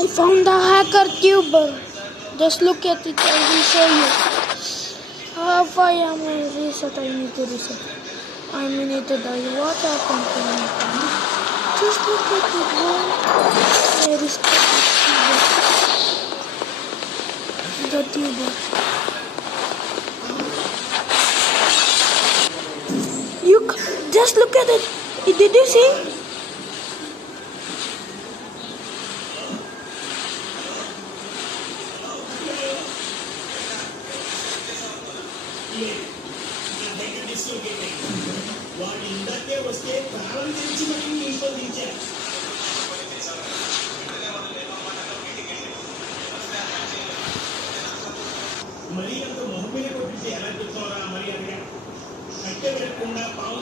I found the hacker tuber. Just look at it, I will show you. If I am a reset, I need to reset. I need to die. What happened to me? Just look at it, bro. Where is the tuber? Just look at it. Did you see? మరి అంత మొహం మీద కొట్టించి ఎలా చెప్తారా మరి అడిగా కట్టె పెట్టకుండా పాము